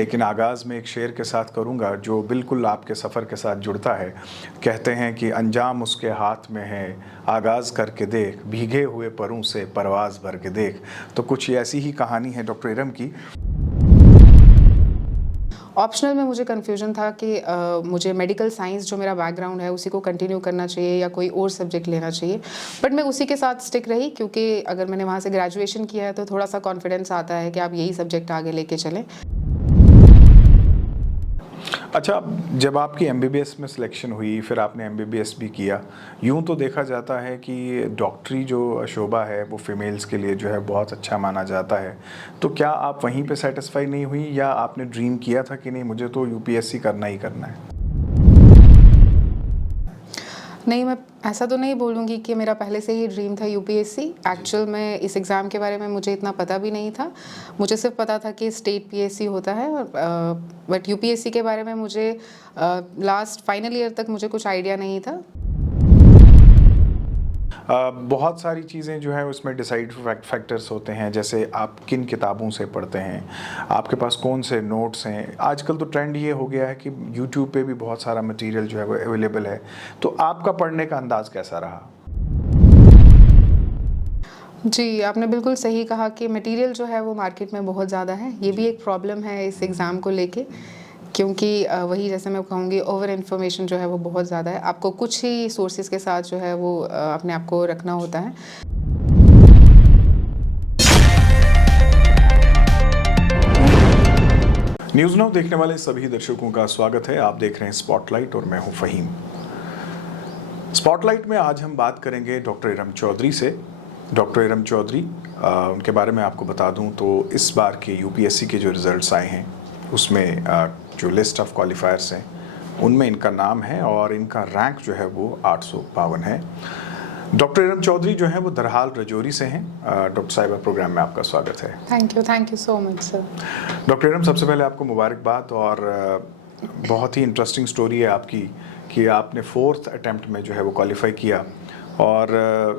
लेकिन आगाज़ में एक शेर के साथ करूँगा जो बिल्कुल आपके सफ़र के साथ जुड़ता है। कहते हैं कि अंजाम उसके हाथ में है, आगाज़ करके देख, भीगे हुए परों से परवाज़ भर के देख। तो कुछ ऐसी ही कहानी है डॉक्टर इरम की। ऑप्शनल में मुझे कन्फ्यूजन था कि मुझे मेडिकल साइंस जो मेरा बैकग्राउंड है उसी को कंटिन्यू करना चाहिए या कोई और सब्जेक्ट लेना चाहिए, बट मैं उसी के साथ स्टिक रही क्योंकि अगर मैंने वहाँ से ग्रेजुएशन किया है तो थोड़ा सा कॉन्फिडेंस आता है कि आप यही सब्जेक्ट आगे लेके चलें। अच्छा, जब आपकी एमबीबीएस में सिलेक्शन हुई, फिर आपने एमबीबीएस भी किया, यूँ तो देखा जाता है कि डॉक्टरी जो शोबा है वो फीमेल्स के लिए जो है बहुत अच्छा माना जाता है। तो क्या आप वहीं पे सेटिस्फाई नहीं हुई या आपने ड्रीम किया था कि नहीं मुझे तो यूपीएससी करना ही करना है? नहीं, मैं ऐसा तो नहीं बोलूँगी कि मेरा पहले से ही ड्रीम था यूपीएससी। एक्चुअल में इस एग्ज़ाम के बारे में मुझे इतना पता भी नहीं था। मुझे सिर्फ पता था कि स्टेट पीएससी होता है और बट यूपीएससी के बारे में मुझे लास्ट फाइनल ईयर तक मुझे कुछ आइडिया नहीं था। बहुत सारी चीज़ें जो है उसमें डिसाइड फैक्टर्स होते हैं, जैसे आप किन किताबों से पढ़ते हैं, आपके पास कौन से नोट्स हैं। आजकल तो ट्रेंड ये हो गया है कि यूट्यूब पे भी बहुत सारा मटेरियल जो है वो अवेलेबल है। तो आपका पढ़ने का अंदाज कैसा रहा? जी, आपने बिल्कुल सही कहा कि मटेरियल जो है वो मार्केट में बहुत ज़्यादा है। ये भी एक प्रॉब्लम है इस एग्ज़ाम को लेके, क्योंकि वही जैसे मैं कहूँगी ओवर इन्फॉर्मेशन जो है वो बहुत ज़्यादा है। आपको कुछ ही सोर्सेज़ के साथ जो है वो अपने आप को रखना होता है। न्यूज़ नाउ देखने वाले सभी दर्शकों का स्वागत है। आप देख रहे हैं स्पॉटलाइट और मैं हूं फ़हीम। स्पॉटलाइट में आज हम बात करेंगे डॉक्टर इरम चौधरी से। डॉक्टर इरम चौधरी, उनके बारे में आपको बता दूं तो इस बार के यूपीएससी के जो रिज़ल्ट्स आए हैं उसमें जो लिस्ट ऑफ क्वालिफायर्स हैं उनमें इनका नाम है और इनका रैंक जो है वो 852 है। डॉक्टर इरम चौधरी जो हैं वो दरहाल रजौरी से हैं। डॉक्टर साहिबा, प्रोग्राम में आपका स्वागत है। Thank you so much sir. Doctor Iram, सबसे पहले आपको मुबारकबाद और बहुत ही इंटरेस्टिंग स्टोरी है आपकी कि आपने 4th अटेम्प्ट में जो है वो क्वालिफाई किया और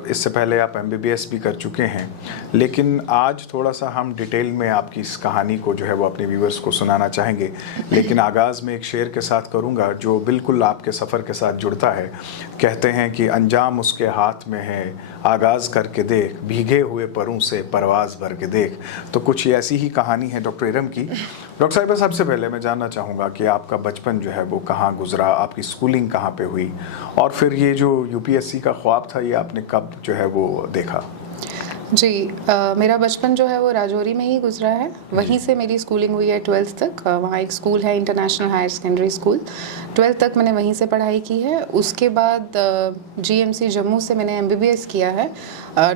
इससे पहले आप एमबीबीएस भी कर चुके हैं। लेकिन आज थोड़ा सा हम डिटेल में आपकी इस कहानी को जो है वो अपने व्यूअर्स को सुनाना चाहेंगे, लेकिन आगाज़ में एक शेर के साथ करूंगा जो बिल्कुल आपके सफ़र के साथ जुड़ता है। कहते हैं कि अंजाम उसके हाथ में है, आगाज़ करके देख, भीगे हुए परों से परवाज़ भर के देख। तो कुछ ऐसी ही कहानी है डॉक्टर इरम की। डॉक्टर साहिबा, सबसे पहले मैं जानना चाहूँगा कि आपका बचपन जो है वो कहाँ गुजरा, आपकी स्कूलिंग कहाँ पे हुई और फिर ये जो यूपीएससी का ख्वाब था ये आपने कब जो है वो देखा? जी, मेरा बचपन जो है वो राजौरी में ही गुजरा है। वहीं से मेरी स्कूलिंग हुई है 12th तक। वहाँ एक स्कूल है international higher secondary school, 12th तक मैंने वहीं से पढ़ाई की है। उसके बाद जीएमसी जम्मू से मैंने एमबीबीएस किया है।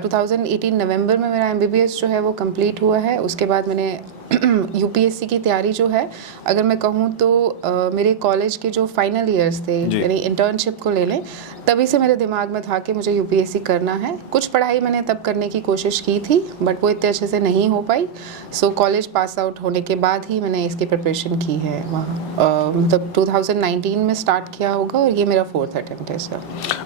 2018 नवंबर में मेरा एमबीबीएस जो है वो कंप्लीट हुआ है। उसके बाद मैंने यूपीएससी की तैयारी जो है, अगर मैं कहूँ तो मेरे कॉलेज के जो फाइनल ईयर्स थे यानी इंटर्नशिप को ले लें, तभी से मेरे दिमाग में था कि मुझे यूपीएससी करना है। कुछ पढ़ाई मैंने तब करने की कोशिश की थी बट वो इतने अच्छे से नहीं हो पाई। सो कॉलेज पास आउट होने के बाद ही मैंने इसकी प्रिपरेशन की है वहाँ, मतलब 2019 में स्टार्ट किया होगा और ये मेरा 4th अटेम्प्ट है सर।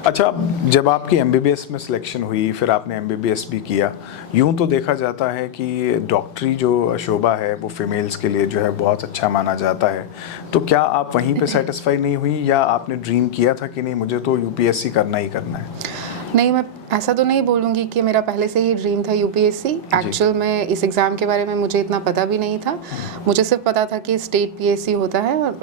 अच्छा, जब आपकी एमबीबीएस में सिलेक्शन हुई, फिर आपने एमबीबीएस भी किया, यूँ तो देखा जाता है कि डॉक्टरी जो शोबा है वो फीमेल्स के लिए जो है बहुत अच्छा माना जाता है। तो क्या आप वहीं पे सेटिस्फाई नहीं हुई या आपने ड्रीम किया था कि नहीं मुझे तो यूपीएससी करना ही करना है? नहीं, मैं ऐसा तो नहीं बोलूँगी कि मेरा पहले से ही ड्रीम था यूपीएससी। एक्चुअल में इस एग्ज़ाम के बारे में मुझे इतना पता भी नहीं था। मुझे सिर्फ पता था कि स्टेट पीएससी होता है और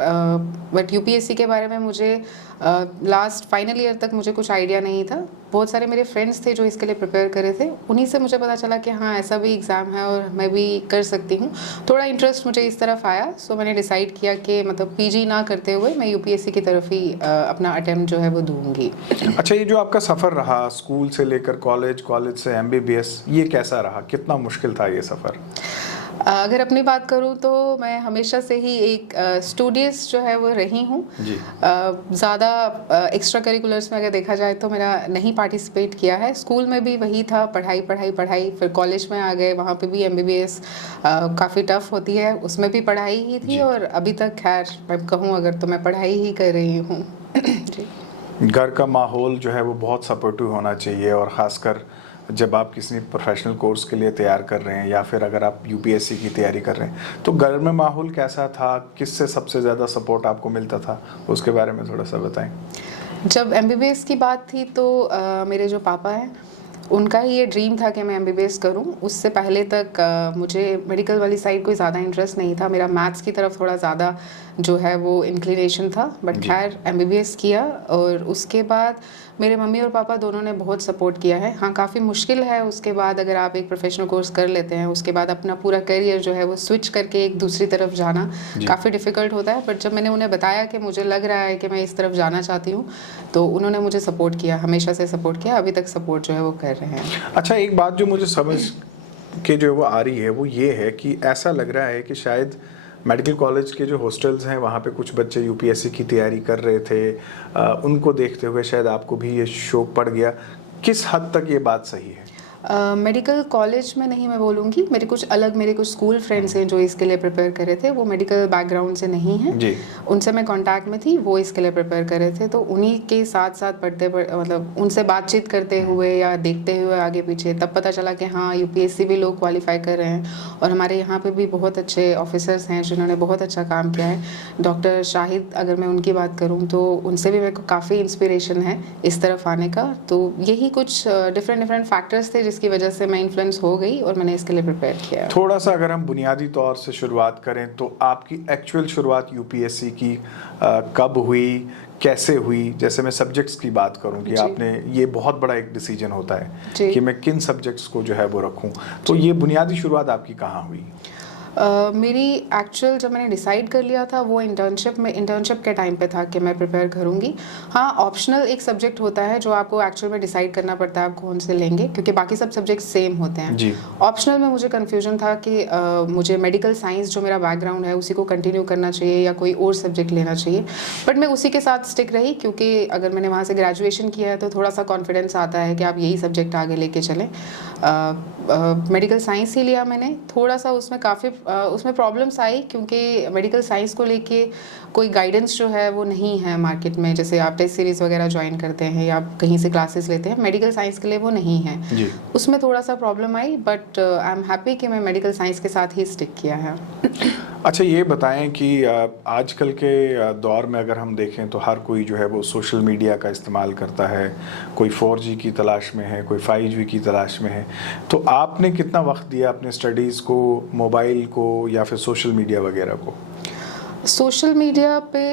बट यूपीएससी के बारे में मुझे लास्ट फाइनल ईयर तक मुझे कुछ आइडिया नहीं था। बहुत सारे मेरे फ्रेंड्स थे जो इसके लिए प्रिपेयर करे थे, उन्हीं से मुझे पता चला कि हाँ ऐसा भी एग्ज़ाम है और मैं भी कर सकती हूँ। थोड़ा इंटरेस्ट मुझे इस तरफ आया, सो मैंने डिसाइड किया कि मतलब पीजी ना करते हुए मैं यूपीएससी की तरफ ही अपना अटेम्प्ट जो है वो दूँगी। अच्छा, ये जो आपका सफ़र रहा स्कूल से लेकर कॉलेज, कॉलेज से एमबीबीएस, ये कैसा रहा? कितना मुश्किल था ये सफ़र? अगर अपनी बात करूँ तो मैं हमेशा से ही एक स्टूडियस जो है वो रही हूँ। ज़्यादा एक्स्ट्रा करिकुलर्स में अगर देखा जाए तो मेरा नहीं पार्टिसिपेट किया है। स्कूल में भी वही था, पढ़ाई पढ़ाई पढ़ाई। फिर कॉलेज में आ गए, वहाँ पे भी एमबीबीएस काफ़ी टफ होती है, उसमें भी पढ़ाई ही थी और अभी तक खैर मैं कहूँ अगर तो मैं पढ़ाई ही कर रही हूँ। जी। घर का माहौल जो है वो बहुत सपोर्टिव होना चाहिए और ख़ासकर जब आप किसी प्रोफेशनल कोर्स के लिए तैयार कर रहे हैं या फिर अगर आप यूपीएससी की तैयारी कर रहे हैं, तो घर में माहौल कैसा था, किससे सबसे ज़्यादा सपोर्ट आपको मिलता था, उसके बारे में थोड़ा सा बताएं। जब एमबीबीएस की बात थी तो मेरे जो पापा हैं उनका ही ये ड्रीम था कि मैं एमबीबीएस करूं। उससे पहले तक मुझे मेडिकल वाली साइड कोई ज़्यादा इंटरेस्ट नहीं था, मेरा मैथ्स की तरफ थोड़ा ज़्यादा जो है वो इंक्लिनेशन था, बट खैर एमबीबीएस किया। और उसके बाद मेरे मम्मी और पापा दोनों ने बहुत सपोर्ट किया है। हाँ, काफ़ी मुश्किल है उसके बाद, अगर आप एक प्रोफेशनल कोर्स कर लेते हैं उसके बाद अपना पूरा करियर जो है वो स्विच करके एक दूसरी तरफ जाना काफ़ी डिफ़िकल्ट होता है। बट जब मैंने उन्हें बताया कि मुझे लग रहा है कि मैं इस तरफ जाना चाहती हूँ, तो उन्होंने मुझे सपोर्ट किया, हमेशा से सपोर्ट किया, अभी तक सपोर्ट जो है वो कर रहे हैं। अच्छा, एक बात जो मुझे समझ के जो वो आ रही है वो ये है कि ऐसा लग रहा है कि शायद मेडिकल कॉलेज के जो हॉस्टल्स हैं वहाँ पे कुछ बच्चे यूपीएससी की तैयारी कर रहे थे, उनको देखते हुए शायद आपको भी ये शौक पड़ गया। किस हद तक ये बात सही है? मेडिकल कॉलेज में नहीं मैं बोलूँगी, मेरे कुछ स्कूल फ्रेंड्स हैं जो इसके लिए प्रिपेयर कर रहे थे, वो मेडिकल बैकग्राउंड से नहीं हैं जी। उनसे मैं कांटेक्ट में थी, वो इसके लिए प्रिपेयर कर रहे थे, तो उन्हीं के साथ साथ मतलब उनसे बातचीत करते हुए या देखते हुए आगे पीछे तब पता चला कि हाँ, यूपीएससी भी लोग क्वालिफाई कर रहे हैं। और हमारे यहाँ पे भी बहुत अच्छे ऑफिसर्स हैं जिन्होंने बहुत अच्छा काम किया है। डॉक्टर शाहिद, अगर मैं उनकी बात करूँ तो उनसे भी मेरे को काफ़ी इंस्पिरेशन है इस तरफ आने का। तो यही कुछ डिफरेंट फैक्टर्स थे जिसकी वजह से मैं इन्फ्लुएंस हो गई और मैंने इसके लिए प्रिपेयर किया। थोड़ा सा अगर हम बुनियादी तौर से शुरुआत करें तो आपकी एक्चुअल शुरुआत यूपीएससी की कब हुई, कैसे हुई? जैसे मैं सब्जेक्ट्स की बात करूं कि आपने, ये बहुत बड़ा एक डिसीजन होता है कि मैं किन सब्जेक्ट्स को जो है वो रखूं, तो ये बुनियादी शुरुआत आपकी कहाँ हुई? मेरी एक्चुअल जब मैंने डिसाइड कर लिया था वो इंटर्नशिप के टाइम पे था कि मैं प्रिपेयर करूँगी। हाँ, ऑप्शनल एक सब्जेक्ट होता है जो आपको एक्चुअल में डिसाइड करना पड़ता है आप कौन से लेंगे, क्योंकि बाकी सब सब्जेक्ट सेम होते हैं। ऑप्शनल में मुझे कन्फ्यूजन था कि मुझे मेडिकल साइंस जो मेरा बैकग्राउंड है उसी को कंटिन्यू करना चाहिए या कोई और सब्जेक्ट लेना चाहिए, बट मैं उसी के साथ स्टिक रही, क्योंकि अगर मैंने वहाँ से ग्रेजुएशन किया है तो थोड़ा सा कॉन्फिडेंस आता है कि आप यही सब्जेक्ट आगे लेके चलें। मेडिकल साइंस ही लिया मैंने। थोड़ा सा उसमें प्रॉब्लम्स आई, क्योंकि मेडिकल साइंस को लेके कोई गाइडेंस जो है वो नहीं है मार्केट में। जैसे आप टेस्ट सीरीज़ वगैरह ज्वाइन करते हैं या आप कहीं से क्लासेस लेते हैं, मेडिकल साइंस के लिए वो नहीं है जी। उसमें थोड़ा सा problem I, but I am happy कि मैं मेडिकल साइंस के साथ ही स्टिक किया है। अच्छा, ये बताएं कि आजकल के दौर में अगर हम देखें तो हर कोई जो है वो सोशल मीडिया का इस्तेमाल करता है, कोई 4G की तलाश में है, कोई 5G की तलाश में है, तो आपने कितना वक्त दिया अपने स्टडीज़ को, मोबाइल को या फिर सोशल मीडिया वगैरह को? सोशल मीडिया पे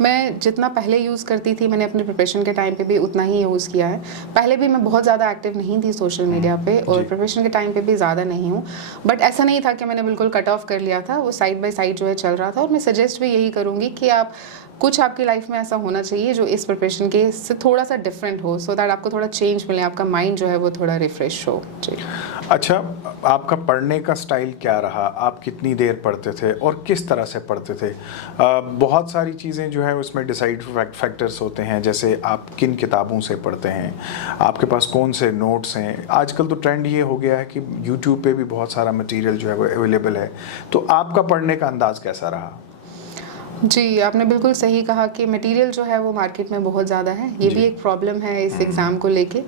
मैं जितना पहले यूज़ करती थी, मैंने अपने प्रिपरेशन के टाइम पे भी उतना ही यूज़ किया है। पहले भी मैं बहुत ज़्यादा एक्टिव नहीं थी सोशल मीडिया पे और प्रिपरेशन के टाइम पे भी ज़्यादा नहीं हूँ, बट ऐसा नहीं था कि मैंने बिल्कुल कट ऑफ कर लिया था, वो साइड बाय साइड जो है चल रहा था। और मैं सजेस्ट भी यही करूँगी कि आप कुछ आपकी लाइफ में ऐसा होना चाहिए जो इस प्रिपरेशन के से थोड़ा सा डिफरेंट हो, सो दैट आपको थोड़ा चेंज मिले, आपका माइंड जो है वो थोड़ा रिफ्रेश हो जी। अच्छा, आपका पढ़ने का स्टाइल क्या रहा? आप कितनी देर पढ़ते थे और किस तरह से पढ़ते थे? बहुत सारी चीज़ें जो हैं उसमें डिसाइड फैक्टर्स होते हैं, जैसे आप किन किताबों से पढ़ते हैं, आपके पास कौन से नोट्स हैं। आजकल तो ट्रेंड ये हो गया है कि यूट्यूब पे भी बहुत सारा मटेरियल जो है वो अवेलेबल है, तो आपका पढ़ने का अंदाज़ कैसा रहा? जी, आपने बिल्कुल सही कहा कि मटेरियल जो है वो मार्केट में बहुत ज़्यादा है। ये भी एक प्रॉब्लम है इस एग्ज़ाम को लेके,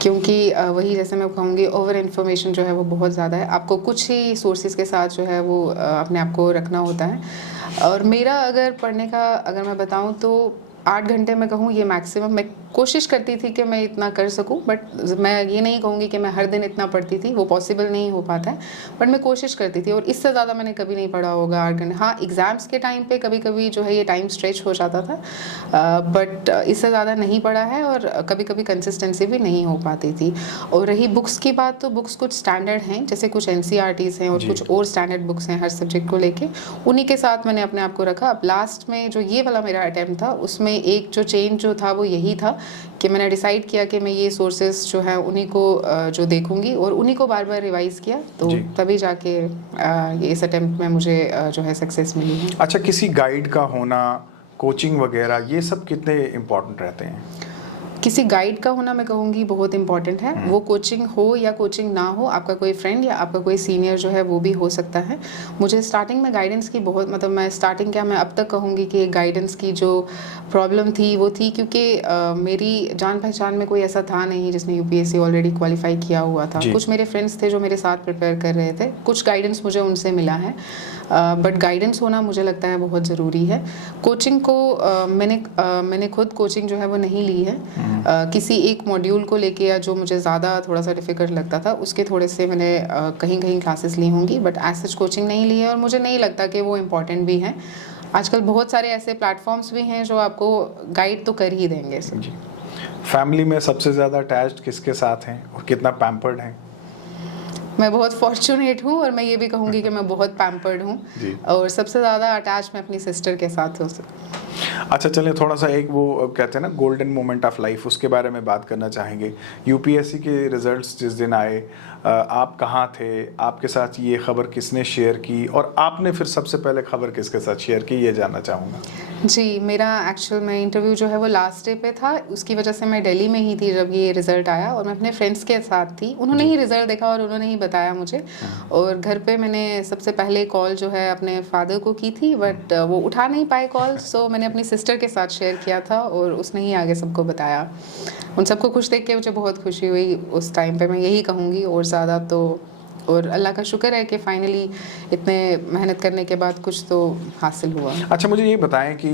क्योंकि वही जैसे मैं कहूँगी ओवर इन्फॉर्मेशन जो है वो बहुत ज़्यादा है। आपको कुछ ही सोर्सेज के साथ जो है वो अपने आप को रखना होता है। और मेरा अगर मैं बताऊँ तो 8 घंटे मैं कहूँ ये मैक्सिमम। मैं कोशिश करती थी कि मैं इतना कर सकूं, बट मैं ये नहीं कहूँगी कि मैं हर दिन इतना पढ़ती थी, वो पॉसिबल नहीं हो पाता है, बट मैं कोशिश करती थी। और इससे ज़्यादा मैंने कभी नहीं पढ़ा होगा 8 घंटे। हाँ, एग्ज़ाम्स के टाइम पे कभी कभी जो है ये टाइम स्ट्रेच हो जाता था, बट इससे ज़्यादा नहीं पढ़ा है और कभी कभी कंसिस्टेंसी भी नहीं हो पाती थी। और रही बुक्स की बात, तो बुक्स कुछ स्टैंडर्ड हैं, जैसे कुछ NCERTs हैं और कुछ और स्टैंडर्ड बुक्स हैं हर सब्जेक्ट को लेके, उन्हीं के साथ मैंने अपने आप को रखा। अब लास्ट में जो ये वाला मेरा अटैम्प्ट था उसमें एक जो चेंज जो था वो यही था कि मैंने डिसाइड किया कि मैं ये सोर्सेज जो है उन्हीं को जो देखूंगी और उन्हीं को बार बार रिवाइज किया, तो तभी जाके इस अटेम्प्ट में मुझे जो है सक्सेस मिली है। अच्छा, किसी गाइड का होना, कोचिंग वगैरह, ये सब कितने इम्पोर्टेंट रहते हैं? किसी गाइड का होना मैं कहूँगी बहुत इंपॉर्टेंट है। वो कोचिंग हो या कोचिंग ना हो, आपका कोई फ्रेंड या आपका कोई सीनियर जो है वो भी हो सकता है। मुझे स्टार्टिंग में गाइडेंस की बहुत, मतलब मैं स्टार्टिंग क्या, मैं अब तक कहूँगी कि गाइडेंस की जो प्रॉब्लम थी वो थी क्योंकि मेरी जान पहचान में कोई ऐसा था नहीं जिसने यूपीएससी ऑलरेडी क्वालिफाई किया हुआ था। कुछ मेरे फ्रेंड्स थे जो मेरे साथ प्रिपेयर कर रहे थे, कुछ गाइडेंस मुझे उनसे मिला है, बट गाइडेंस होना मुझे लगता है बहुत ज़रूरी है। कोचिंग को मैंने खुद कोचिंग जो है वो नहीं ली है। किसी एक मॉड्यूल को लेके या जो मुझे ज़्यादा थोड़ा सा डिफ़िकल्ट लगता था उसके थोड़े से मैंने कहीं कहीं क्लासेस ली होंगी, बट एज सच कोचिंग नहीं ली है और मुझे नहीं लगता कि वो इम्पॉर्टेंट भी हैं। आजकल बहुत सारे ऐसे प्लेटफॉर्म्स भी हैं जो आपको गाइड तो कर ही देंगे। जी। फैमिली में सबसे ज़्यादा अटैच्ड किसके साथ हैं और कितना पैम्पर्ड हैं? मैं बहुत फॉर्चुनेट हूँ और मैं ये भी कहूँगी कि मैं बहुत पैम्पर्ड हूँ, और सबसे ज़्यादा अटैच मैं अपनी सिस्टर के साथ हूँ। अच्छा, चलिए थोड़ा सा एक वो कहते हैं ना गोल्डन मोमेंट ऑफ लाइफ, उसके बारे में बात करना चाहेंगे। यूपीएससी के रिजल्ट्स जिस दिन आए, आप कहाँ थे, आपके साथ ये खबर किसने शेयर की और आपने फिर सबसे पहले खबर किसके साथ शेयर की, ये जानना चाहूँगा। जी, मेरा एक्चुअल में इंटरव्यू जो है वो लास्ट डे पे था, उसकी वजह से मैं दिल्ली में ही थी जब ये रिज़ल्ट आया, और मैं अपने फ्रेंड्स के साथ थी। उन्होंने ही रिज़ल्ट देखा और उन्होंने ही बताया मुझे, और घर पे मैंने सबसे पहले कॉल जो है अपने फादर को की थी, बट वो उठा नहीं पाए कॉल, सो मैंने अपनी सिस्टर के साथ शेयर किया था और उसने ही आगे सबको बताया। उन सबको खुश देख के मुझे बहुत खुशी हुई उस टाइम पे, मैं यही कहूँगी, और ज़्यादा तो, और अल्लाह का शुक्र है कि फाइनली इतने मेहनत करने के बाद कुछ तो हासिल हुआ। अच्छा, मुझे ये बताएं कि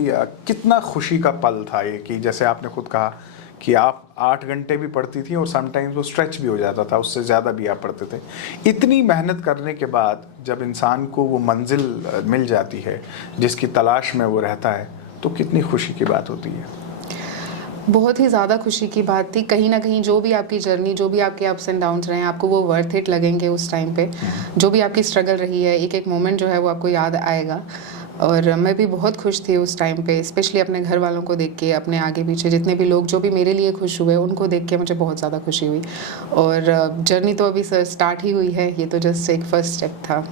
कितना खुशी का पल था ये, कि जैसे आपने खुद कहा कि आप 8 घंटे भी पढ़ती थी और समटाइम्स वो स्ट्रेच भी हो जाता था, उससे ज़्यादा भी आप पढ़ते थे। इतनी मेहनत करने के बाद जब इंसान को वो मंजिल मिल जाती है जिसकी तलाश में वो रहता है, तो कितनी खुशी की बात होती है। बहुत ही ज़्यादा खुशी की बात थी। कहीं ना कहीं जो भी आपकी जर्नी, जो भी आपके अप्स एंड डाउन्स रहे हैं, आपको वो वर्थ इट लगेंगे उस टाइम पे। जो भी आपकी स्ट्रगल रही है, एक एक मोमेंट जो है वो आपको याद आएगा। और मैं भी बहुत खुश थी उस टाइम पे, स्पेशली अपने घर वालों को देख के, अपने आगे पीछे जितने भी लोग जो भी मेरे लिए खुश हुए उनको देख के मुझे बहुत ज़्यादा खुशी हुई। और जर्नी तो अभी स्टार्ट ही हुई है, ये तो जस्ट एक फर्स्ट स्टेप था।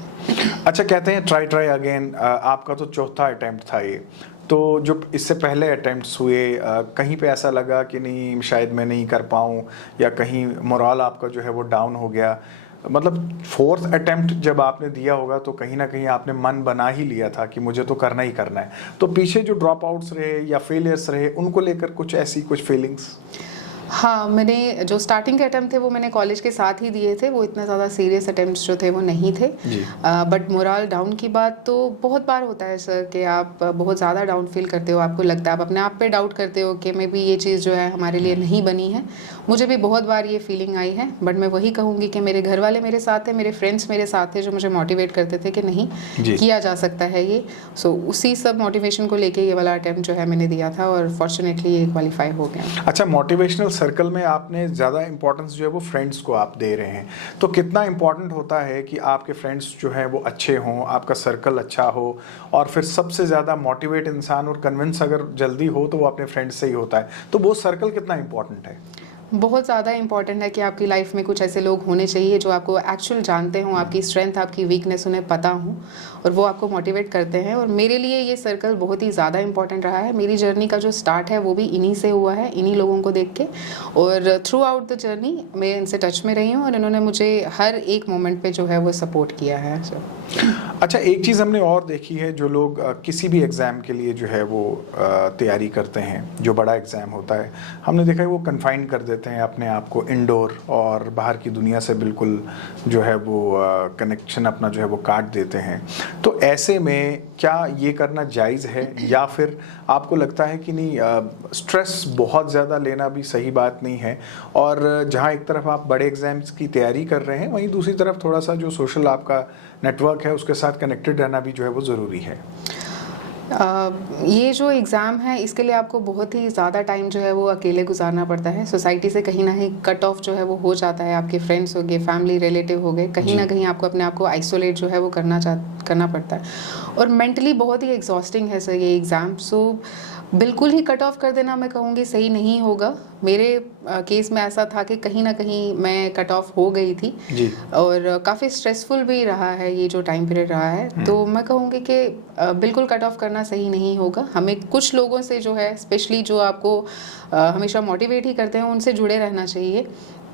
अच्छा, कहते हैं ट्राई अगेन, आपका तो चौथा अटेम्प्ट था ये, तो जो इससे पहले अटेम्प्ट्स हुए, कहीं पे ऐसा लगा कि नहीं शायद मैं नहीं कर पाऊँ, या कहीं मोरल आपका जो है वो डाउन हो गया? मतलब 4th अटेम्प्ट जब आपने दिया होगा तो कहीं ना कहीं आपने मन बना ही लिया था कि मुझे तो करना ही करना है। तो पीछे जो ड्रॉप आउट्स रहे या फेलियर्स रहे, उनको लेकर कुछ फीलिंग्स? हाँ, मैंने जो स्टार्टिंग के अटेम्प्ट थे वो मैंने कॉलेज के साथ ही दिए थे, वो इतने ज़्यादा सीरियस अटेम्प्ट्स जो थे वो नहीं थे। बट मोरल डाउन की बात तो बहुत बार होता है सर, कि आप बहुत ज़्यादा डाउन फील करते हो, आपको लगता है, आप अपने आप पे डाउट करते हो कि मे बी ये चीज़ जो है हमारे लिए नहीं बनी है। मुझे भी बहुत बार ये फीलिंग आई है, बट मैं वही कहूँगी कि मेरे घर वाले मेरे साथ थे, मेरे फ्रेंड्स मेरे साथ थे जो मुझे मोटिवेट करते थे कि नहीं किया जा सकता है ये। सो उसी सब मोटिवेशन को लेके ये वाला अटेम्प्ट जो है मैंने दिया था, और फॉर्चुनेटली ये क्वालिफाई हो गया। अच्छा, मोटिवेशनल सर्कल में आपने ज़्यादा इंपॉर्टेंस जो है वो फ्रेंड्स को आप दे रहे हैं, तो कितना इंपॉर्टेंट होता है कि आपके फ्रेंड्स जो हैं वो अच्छे हों, आपका सर्कल अच्छा हो, और फिर सबसे ज़्यादा मोटिवेट इंसान और कन्विंस अगर जल्दी हो तो वो अपने फ्रेंड्स से ही होता है, तो वो सर्कल कितना इंपॉर्टेंट है? बहुत ज़्यादा इंपॉर्टेंट है कि आपकी लाइफ में कुछ ऐसे लोग होने चाहिए जो आपको एक्चुअल जानते हों, आपकी स्ट्रेंथ, आपकी वीकनेस उन्हें पता हो, और वो आपको मोटिवेट करते हैं। और मेरे लिए ये सर्कल बहुत ही ज़्यादा इंपॉर्टेंट रहा है। मेरी जर्नी का जो स्टार्ट है वो भी इन्हीं से हुआ है, इन्हीं लोगों को देख के, और थ्रू आउट द जर्नी मैं इनसे टच में रही हूँ, और इन्होंने मुझे हर एक मोमेंट पे जो है वो सपोर्ट किया है। अच्छा, एक चीज़ हमने और देखी है, जो लोग किसी भी एग्ज़ाम के लिए जो है वो तैयारी करते हैं, जो बड़ा एग्ज़ाम होता है, हमने देखा है वो कन्फाइन कर देते हैं अपने आप को इंडोर, और बाहर की दुनिया से बिल्कुल जो है वो कनेक्शन अपना जो है वो काट देते हैं। तो ऐसे में क्या ये करना जायज़ है, या फिर आपको लगता है कि नहीं स्ट्रेस बहुत ज़्यादा लेना भी सही बात नहीं है, और जहाँ एक तरफ आप बड़े एग्ज़ाम्स की तैयारी कर रहे हैं, वहीं दूसरी तरफ थोड़ा सा जो सोशल आपका नेटवर्क है उसके साथ कनेक्टेड रहना भी जो है वो ज़रूरी है? ये जो एग्ज़ाम है इसके लिए आपको बहुत ही ज़्यादा टाइम जो है वो अकेले गुजारना पड़ता है। सोसाइटी से कहीं ना कहीं कट ऑफ जो है वो हो जाता है, आपके फ्रेंड्स हो गए, फैमिली रिलेटिव हो गए, कहीं ना कहीं आपको अपने आप को आइसोलेट जो है वो करना पड़ता है, और मेंटली बहुत ही एग्जॉस्टिंग है सर ये एग्ज़ाम। सो बिल्कुल ही कट ऑफ कर देना मैं कहूँगी सही नहीं होगा। मेरे केस में ऐसा था कि कहीं ना कहीं मैं कट ऑफ हो गई थी जी। और काफ़ी स्ट्रेसफुल भी रहा है ये जो टाइम पीरियड रहा है, तो मैं कहूँगी कि बिल्कुल कट ऑफ करना करना सही नहीं होगा। हमें कुछ लोगों से जो है स्पेशली जो आपको हमेशा मोटिवेट ही करते हैं उनसे जुड़े रहना चाहिए।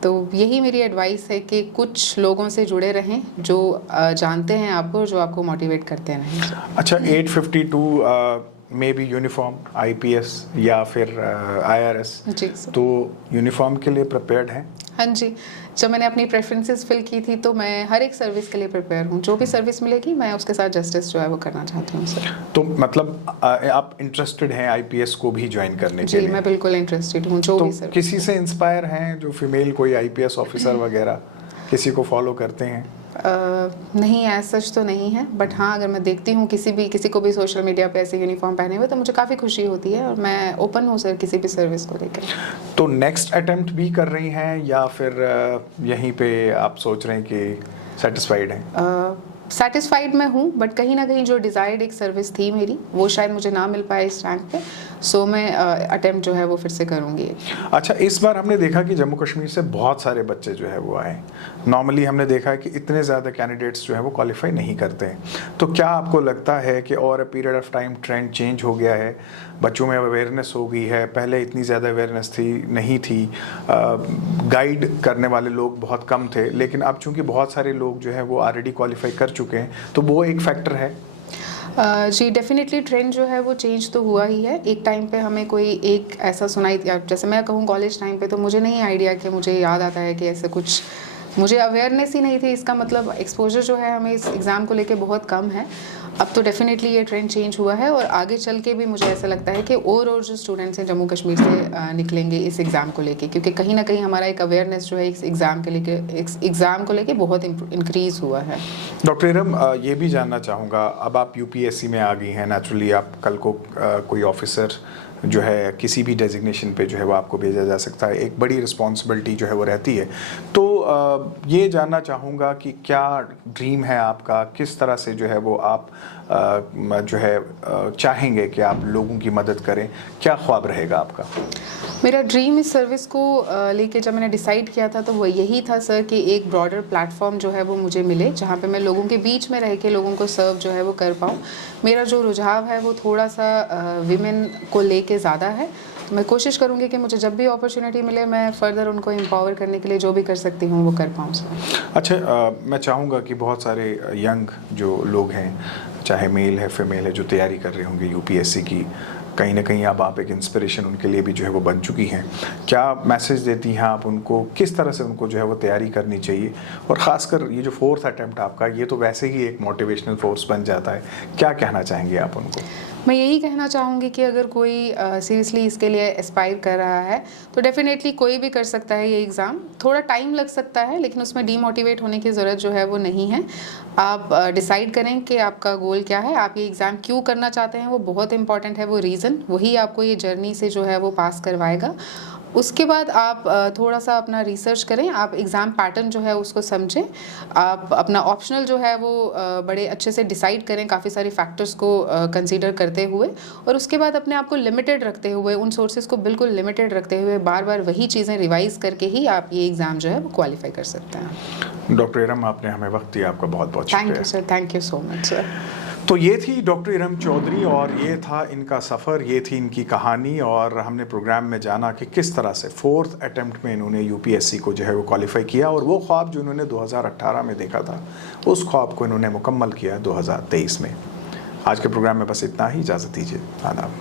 तो यही मेरी एडवाइस है कि कुछ लोगों से जुड़े रहें जो जानते हैं आपको, जो आपको मोटिवेट करते रहें। अच्छा, 852 मे बी यूनिफॉर्म IPS या फिर IRS, जी तो यूनिफॉर्म के लिए प्रिपेयर्ड हैं? हाँ जी, जब मैंने अपनी प्रेफरेंसेस फिल की थी तो मैं हर एक सर्विस के लिए प्रिपेयर हूँ। जो भी सर्विस मिलेगी मैं उसके साथ जस्टिस जो है वो करना चाहती हूँ सर। तो मतलब आप इंटरेस्टेड हैं IPS को भी ज्वाइन करने के जी लिए? मैं बिल्कुल इंटरेस्टेड हूँ जो तो भी सर्विस। किसी से इंस्पायर हैं जो फीमेल कोई IPS ऑफिसर वगैरह, किसी को फॉलो करते हैं? नहीं एज सच तो नहीं है, बट हाँ अगर मैं देखती हूँ किसी को भी सोशल मीडिया पे ऐसे यूनिफॉर्म पहने हुए तो मुझे काफ़ी खुशी होती है और मैं ओपन हूँ सर किसी भी सर्विस को लेकर। तो नेक्स्ट अटेम्प्ट भी कर रही हैं या फिर यहीं पे आप सोच रहे हैं कि सेटिस्फाइड हैं? सेटिस्फाइड मैं हूँ, बट कहीं ना कहीं जो डिज़ायर्ड एक सर्विस थी मेरी वो शायद मुझे ना मिल पाए इस रैंक पे, सो मैं अटेम्प्ट जो है वो फिर से करूँगी। अच्छा, इस बार हमने देखा कि जम्मू कश्मीर से बहुत सारे बच्चे जो है वो आए। नॉर्मली हमने देखा है कि इतने ज़्यादा कैंडिडेट्स जो है वो क्वालिफाई नहीं करते हैं। तो क्या आपको लगता है कि over a period of time trend change हो गया है, बच्चों में अवेयरनेस हो गई है? पहले इतनी ज़्यादा अवेयरनेस नहीं थी, गाइड करने वाले लोग बहुत कम थे, लेकिन अब चूंकि बहुत सारे लोग जो है वो ऑलरेडी क्वालिफाई कर चुके हैं, तो वो एक फैक्टर है। जी डेफिनेटली ट्रेंड जो है वो चेंज तो हुआ ही है। एक टाइम पे हमें कोई एक ऐसा सुनाई, जैसे मैं कहूँ कॉलेज टाइम पे तो मुझे नहीं आइडिया कि मुझे याद आता है कि ऐसे कुछ, मुझे अवेयरनेस ही नहीं थी। इसका मतलब एक्सपोजर जो है हमें इस एग्ज़ाम को लेके बहुत कम है। अब तो डेफिनेटली ये ट्रेंड चेंज हुआ है और आगे चल के भी मुझे ऐसा लगता है कि और जो स्टूडेंट्स हैं जम्मू कश्मीर से निकलेंगे इस एग्ज़ाम को लेके, क्योंकि कहीं ना कहीं हमारा एक अवेयरनेस जो है इस एग्ज़ाम को लेके बहुत इंक्रीज़ हुआ है। डॉक्टर इरम, ये भी जानना चाहूँगा, अब आप UPSC में आ गई हैं, नेचुरली आप कल को कोई ऑफिसर जो है किसी भी डेजिग्नेशन पे जो है वो आपको भेजा जा सकता है, एक बड़ी रिस्पॉन्सिबिलिटी जो है वो रहती है। तो ये जानना चाहूँगा कि क्या ड्रीम है आपका, किस तरह से जो है वो आप जो है चाहेंगे कि आप लोगों की मदद करें, क्या ख्वाब रहेगा आपका? मेरा ड्रीम इस सर्विस को लेके जब मैंने डिसाइड किया था तो वो यही था सर कि एक ब्रॉडर प्लेटफॉर्म जो है वो मुझे मिले जहाँ पे मैं लोगों के बीच में रह के लोगों को सर्व जो है वो कर पाऊँ। मेरा जो रुझाव है वो थोड़ा सा विमेन को लेके ज़्यादा है, तो मैं कोशिश करूँगी कि मुझे जब भी अपॉर्चुनिटी मिले मैं फ़र्दर उनको एम्पावर करने के लिए जो भी कर सकती हूँ वो कर पाऊँ सर। अच्छा, मैं चाहूँगा कि बहुत सारे यंग जो लोग हैं, चाहे मेल है फीमेल है, जो तैयारी कर रहे होंगे UPSC की, कहीं ना कहीं अब आप एक इंस्पिरेशन उनके लिए भी जो है वो बन चुकी हैं। क्या मैसेज देती हैं आप उनको, किस तरह से उनको जो है वो तैयारी करनी चाहिए? और ख़ासकर ये जो 4th अटेम्प्ट आपका, ये तो वैसे ही एक मोटिवेशनल फोर्स बन जाता है, क्या कहना चाहेंगे आप उनको? मैं यही कहना चाहूँगी कि अगर कोई सीरियसली इसके लिए एस्पायर कर रहा है तो डेफिनेटली कोई भी कर सकता है ये एग्ज़ाम। थोड़ा टाइम लग सकता है लेकिन उसमें डीमोटिवेट होने की ज़रूरत जो है वो नहीं है। आप डिसाइड करें कि आपका गोल क्या है, आप ये एग्ज़ाम क्यों करना चाहते हैं, वो बहुत इंपॉर्टेंट है। वो रीज़न वही आपको ये जर्नी से जो है वो पास करवाएगा। उसके बाद आप थोड़ा सा अपना रिसर्च करें, आप एग्ज़ाम पैटर्न जो है उसको समझें, आप अपना ऑप्शनल जो है वो बड़े अच्छे से डिसाइड करें काफ़ी सारे फैक्टर्स को कंसीडर करते हुए, और उसके बाद अपने आप को लिमिटेड रखते हुए, उन सोर्सेज को बिल्कुल लिमिटेड रखते हुए बार बार वही चीज़ें रिवाइज करके ही आप ये एग्ज़ाम जो है वो क्वालिफाई कर सकते हैं। डॉक्टर इरम, आपने हमें वक्त दिया, आपका बहुत बहुत शुक्रिया। Thank you sir, thank you so much sir. तो ये थी डॉक्टर इरम चौधरी और ये था इनका सफ़र, ये थी इनकी कहानी, और हमने प्रोग्राम में जाना कि किस तरह से 4th अटेम्प्ट में इन्होंने UPSC को जो है वो क्वालिफाई किया, और वो ख्वाब जो इन्होंने 2018 में देखा था उस ख्वाब को इन्होंने मुकम्मल किया 2023 में। आज के प्रोग्राम में बस इतना ही, इजाज़त दीजिए, आदाब।